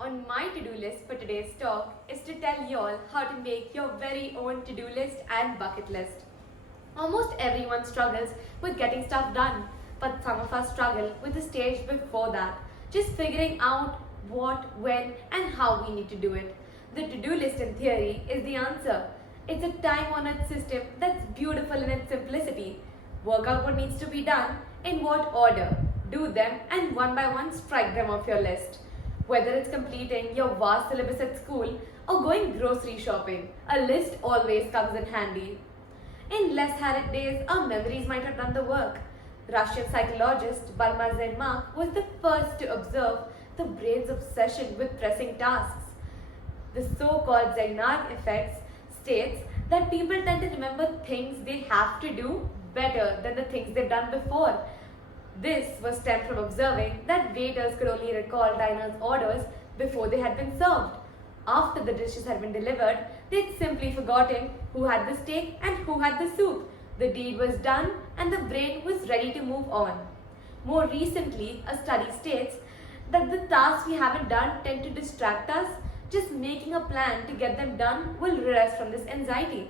On my to-do list for today's talk is to tell y'all how to make your very own to-do list and bucket list. Almost everyone struggles with getting stuff done, but some of us struggle with the stage before that, just figuring out what, when, and how we need to do it. The to-do list in theory is the answer. It's a time-honored system that's beautiful in its simplicity. Work out what needs to be done, in what order, do them, and one by one strike them off your list. Whether it's completing your vast syllabus at school or going grocery shopping, a list always comes in handy. In less hurried days, our memories might have done the work. Russian psychologist Balmazin Mark was the first to observe the brain's obsession with pressing tasks. The so-called Zeigarnik effect states that people tend to remember things they have to do better than the things they've done before. This was stemmed from observing that waiters could only recall diners' orders before they had been served. After the dishes had been delivered, they'd simply forgotten who had the steak and who had the soup. The deed was done and the brain was ready to move on. More recently, a study states that the tasks we haven't done tend to distract us. Just making a plan to get them done will rid us from this anxiety.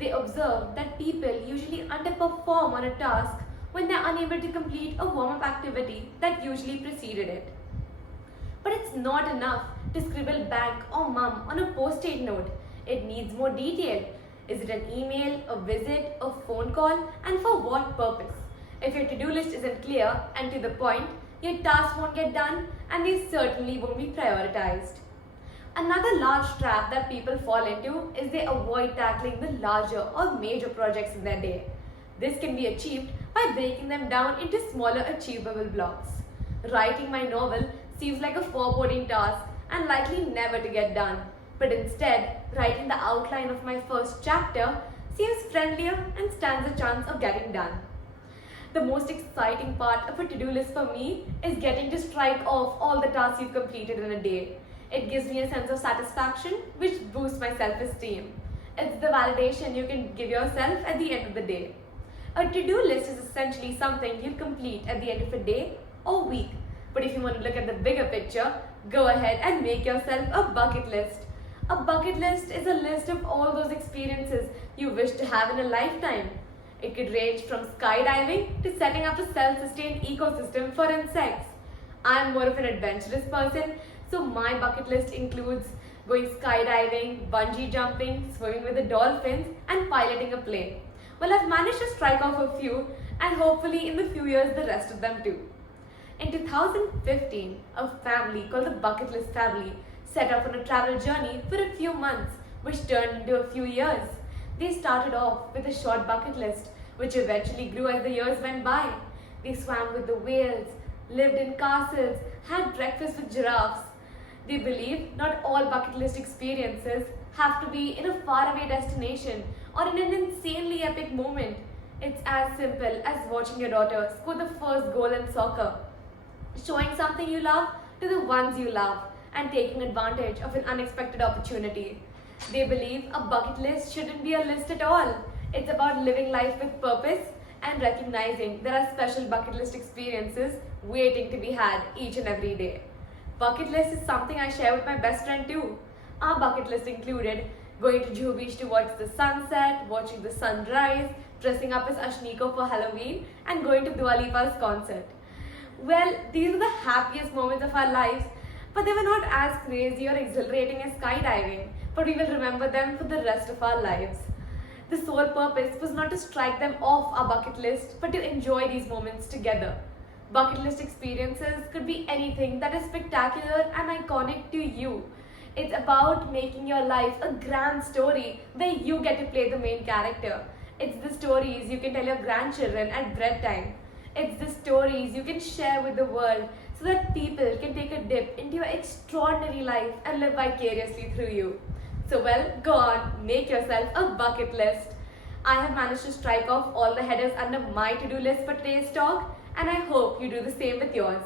They observed that people usually underperform on a task when they are unable to complete a warm-up activity that usually preceded it. But it's not enough to scribble bank or mum on a post-it note. It needs more detail. Is it an email, a visit, a phone call, and for what purpose? If your to-do list isn't clear and to the point, your tasks won't get done and they certainly won't be prioritized. Another large trap that people fall into is they avoid tackling the larger or major projects in their day. This can be achieved by breaking them down into smaller achievable blocks. Writing my novel seems like a foreboding task and likely never to get done. But instead, writing the outline of my first chapter seems friendlier and stands a chance of getting done. The most exciting part of a to-do list for me is getting to strike off all the tasks you've completed in a day. It gives me a sense of satisfaction which boosts my self-esteem. It's the validation you can give yourself at the end of the day. A to-do list is essentially something you'll complete at the end of a day or week. But if you want to look at the bigger picture, go ahead and make yourself a bucket list. A bucket list is a list of all those experiences you wish to have in a lifetime. It could range from skydiving to setting up a self-sustained ecosystem for insects. I'm more of an adventurous person, so my bucket list includes going skydiving, bungee jumping, swimming with the dolphins, and piloting a plane. Well, I've managed to strike off a few, and hopefully in the few years the rest of them too. In 2015, a family called the Bucket List family set off on a travel journey for a few months, which turned into a few years. They started off with a short bucket list, which eventually grew as the years went by. They swam with the whales, lived in castles, had breakfast with giraffes. They believe not all bucket list experiences have to be in a faraway destination or in an insanely epic moment. It's as simple as watching your daughter score the first goal in soccer, showing something you love to the ones you love, and taking advantage of an unexpected opportunity. They believe a bucket list shouldn't be a list at all. It's about living life with purpose and recognizing there are special bucket list experiences waiting to be had each and every day. Bucket list is something I share with my best friend too. Our bucket list included going to Juhu Beach to watch the sunset, watching the sunrise, dressing up as Ashniko for Halloween, and going to Dua Lipa's concert. Well, these are the happiest moments of our lives, but they were not as crazy or exhilarating as skydiving, but we will remember them for the rest of our lives. The sole purpose was not to strike them off our bucket list, but to enjoy these moments together. Bucket list experiences could be anything that is spectacular and iconic to you. It's about making your life a grand story where you get to play the main character. It's the stories you can tell your grandchildren at bedtime. It's the stories you can share with the world so that people can take a dip into your extraordinary life and live vicariously through you. So well, go on, make yourself a bucket list. I have managed to strike off all the headers under my to-do list for today's talk, and I hope you do the same with yours.